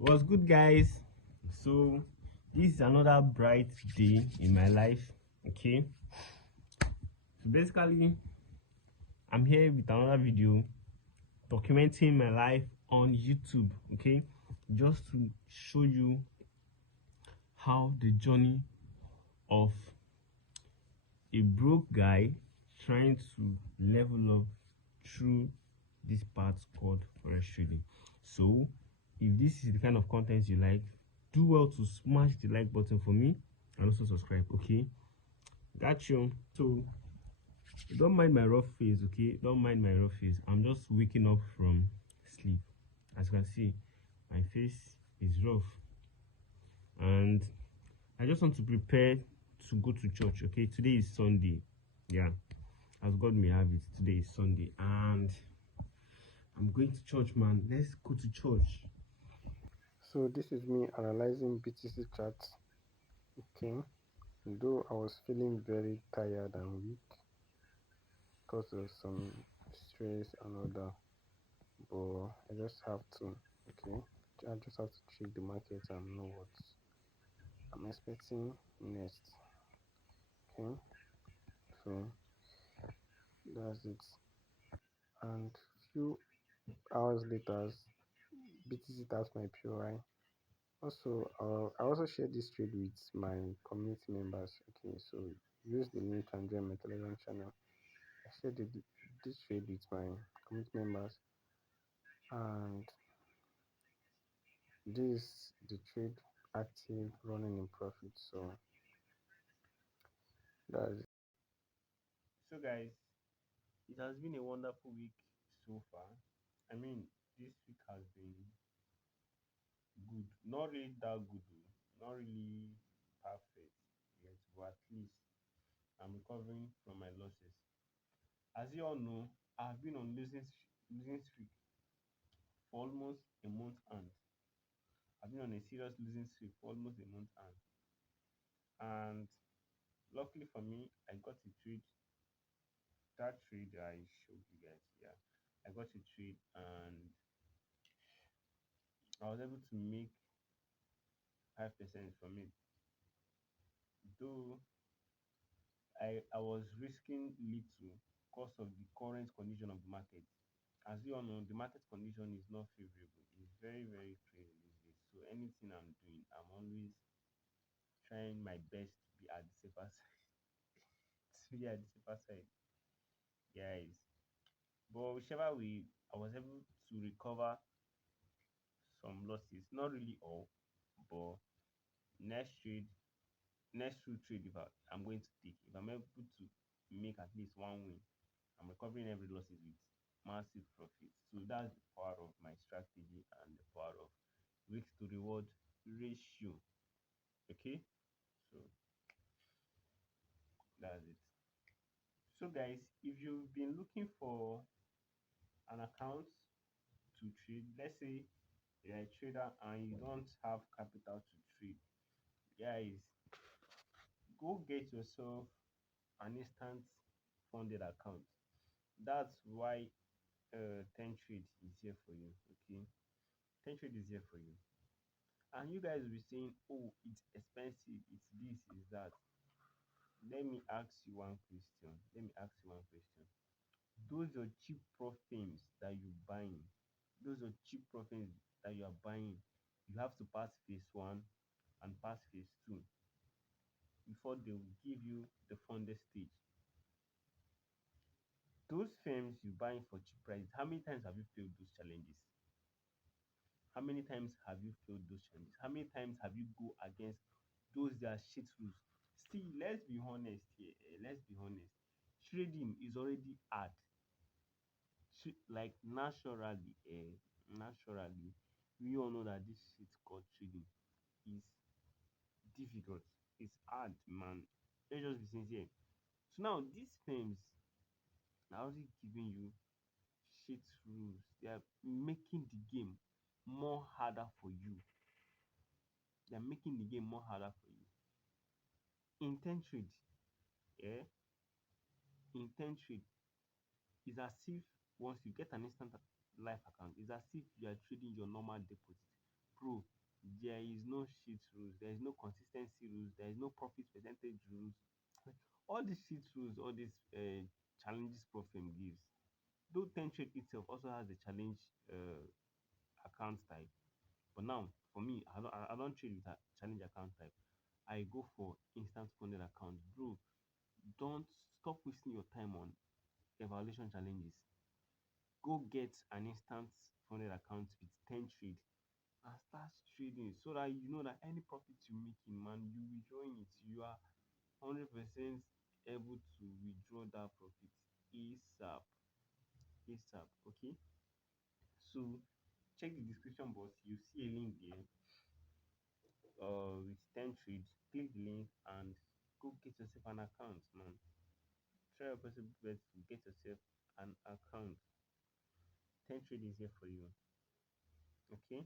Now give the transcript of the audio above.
What's good, guys? So this is another bright day in my life. Okay, so basically I'm here with another video documenting my life on YouTube. Okay, just to show you how the journey of a broke guy trying to level up through this part called forex trading. So if this is the kind of content you like, do well to smash the like button for me and also subscribe. Okay, got you. So don't mind my rough face. Okay, don't mind my rough face. I'm just waking up from sleep. As you can see, my face is rough and I just want to prepare to go to church. Okay, today is Sunday. Yeah, as God may have it, today is Sunday and I'm going to church, man. Let's go to church. So this is me analyzing BTC charts. Okay, though I was feeling very tired and weak because of some stress and all that, but I just have to. Okay, I just have to check the market and know what I'm expecting next. Okay, so that's it. And few hours later, BTC tapped my POI. Also, I also share this trade with my community members. Okay, so use the link and join my Telegram channel. I shared this trade with my community members, and this the trade active running in profit. So that's So, guys, it has been a wonderful week so far. I mean, this week has been good. Not really that good, though. Not really perfect yet, but at least I'm recovering from my losses. As you all know, I've been on losing streak for almost a month, and I've been on a serious losing streak for almost a month, and luckily for me, I got a trade. That trade I showed you guys, yeah, I got a trade, and I was able to make 5% from it. Though I was risking little because of the current condition of the market. As you all know, the market condition is not favorable. It's very, very crazy these days. So anything I'm doing, I'm always trying my best to be at the safer side. To be at the safer side, guys. But whichever way, I was able to recover some losses. Not really all, but next trade, next two trade, if I'm going to take, if I'm able to make at least one win, I'm recovering every losses with massive profits. So that's the power of my strategy and the power of risk to reward ratio. Okay, so that's it. So guys, if you've been looking for an account to trade, let's say you're a trader and you don't have capital to trade, guys, go get yourself an instant funded account. That's why TENTRADE is here for you. Okay, TENTRADE is here for you. And you guys will be saying, oh, it's expensive, it's this, it's that. Let me ask you one question. Let me ask you one question. Those are cheap profits that you're buying. Those are cheap profits that you are buying. You have to pass phase one and pass phase two before they will give you the funded stage. Those firms you buying for cheap prices, how many times have you failed those challenges? How many times have you failed those challenges? How many times have you go against those that shit rules? See, let's be honest here. Let's be honest. Trading is already hard. Like naturally, we all know that this shit called trading is difficult. It's hard, man. Let's just be sincere. So now these firms are already giving you shit rules. They are making the game more harder for you. They are making the game more harder for you. Intent trade, yeah, intent trade is as if once you get an instant life account, it's as if you are trading your normal deposit, Bro, there is no shit rules, there is no consistency rules, there is no profit percentage rules. All these shit rules, all these challenges prof gives. Though TenTrade itself also has a challenge account type, but now for me, I don't trade with a challenge account type. I go for instant funded account. Bro, don't stop wasting your time on evaluation challenges. Go get an instant funded account with TenTrade and start trading so that you know that any profit you making, man, you withdrawing it. You are 100% able to withdraw that profit ASAP. ASAP. Okay. So check the description box. You see a link there with 10 trades. Click the link and go get yourself an account, man. Try your possible best to get yourself an account. 10 trade is here for you. Okay.